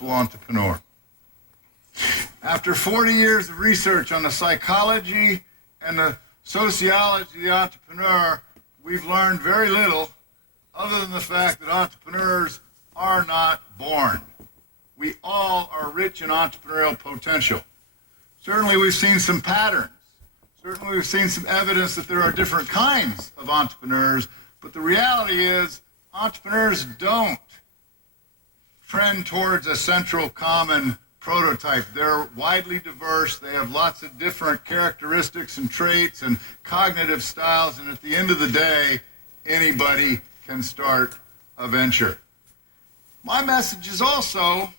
successful entrepreneur. After 40 years of research on the psychology and the sociology of the entrepreneur, we've learned very little other than the fact that entrepreneurs are not born. We all are rich in entrepreneurial potential. Certainly we've seen some patterns. Certainly we've seen some evidence that there are different kinds of entrepreneurs, but the reality is entrepreneurs don't trend towards a central common prototype. They're widely diverse. They have lots of different characteristics and traits and cognitive styles, and at the end of the day, anybody can start a venture. My message is also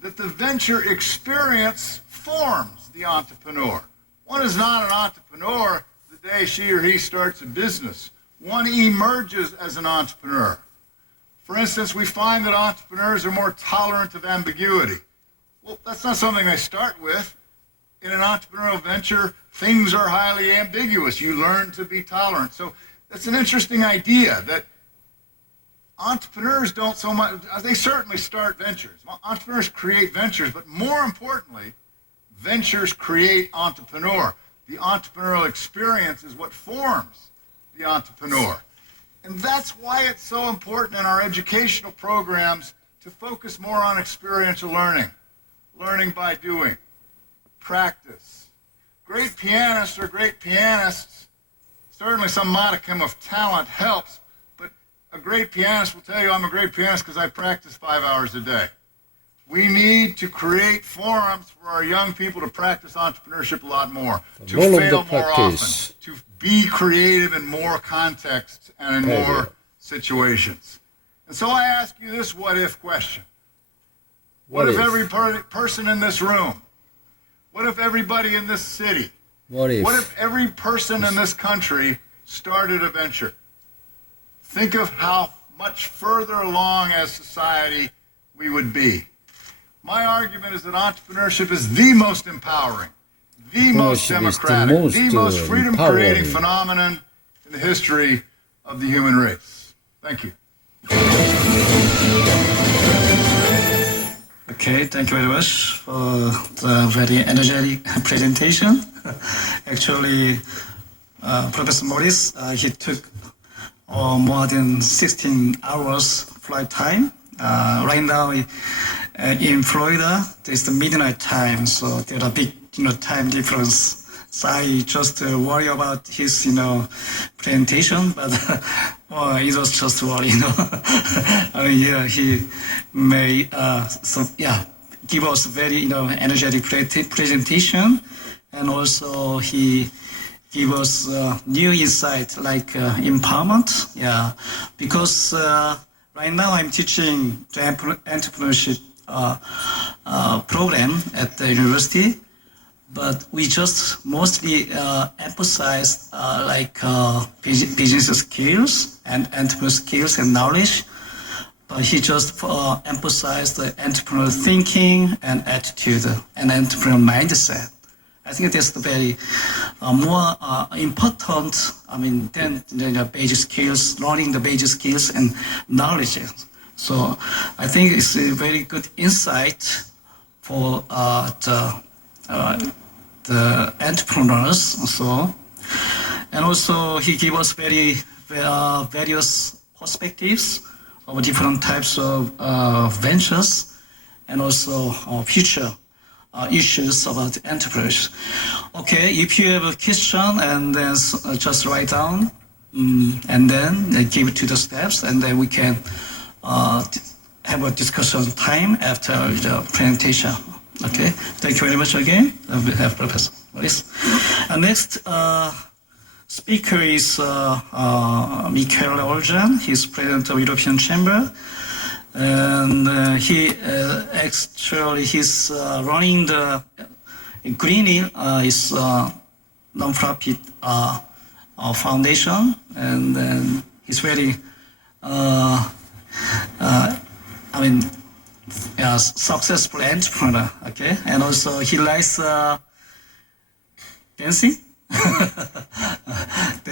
that the venture experience forms the entrepreneur. One is not an entrepreneur the day she or he starts a business. One emerges as an entrepreneur. For instance, we find that entrepreneurs are more tolerant of ambiguity. Well, that's not something they start with. In an entrepreneurial venture, things are highly ambiguous. You learn to be tolerant. So that's an interesting idea that entrepreneurs don't so much, they certainly start ventures. Entrepreneurs create ventures, but more importantly, ventures create entrepreneur. The entrepreneurial experience is what forms the entrepreneur. And that's why it's so important in our educational programs to focus more on experiential learning, learning by doing, practice. Great pianists are great pianists. Certainly some modicum of talent helps, but a great pianist will tell you, I'm a great pianist because I practice 5 hours a day. We need to create forums for our young people to practice entrepreneurship a lot more, to fail more often, to be creative in more contexts and in more situations. And so I ask you this what-if question. What if every person in this room, what if everybody in this city, what if every person in this country started a venture? Think of how much further along as society we would be. My argument is that entrepreneurship is the most empowering, the most democratic, the most freedom-creating phenomenon in the history of the human race. Thank you. Okay, thank you very much for the very energetic presentation. Actually, Professor Morris, he took more than 16 hours flight time. Right now, in Florida, there's the midnight time, so there are big, time difference. So I just worry about his, presentation, but it was just worry, he may, give us very, energetic presentation, and also he give us new insight like empowerment, because right now I'm teaching the entrepreneurship program at the university, but we just mostly emphasize business skills and entrepreneurial skills and knowledge. But he just emphasized the entrepreneurial thinking and attitude and entrepreneurial mindset. I think that's the very more important, than the basic skills, learning the basic skills and knowledge. So I think it's a very good insight for the entrepreneurs also. And also he gave us very various perspectives of different types of ventures and also future issues about entrepreneurs. Okay, if you have a question, and then just write down, and then give it to the staffs, and then we can have a discussion time after the presentation. Okay, thank you very much again. We have Professor Morris. Next speaker is Michael Oljan. He's president of European Chamber. And he's running the Greenie is non-profit foundation, and then he's very successful entrepreneur. Okay, and also he likes dancing.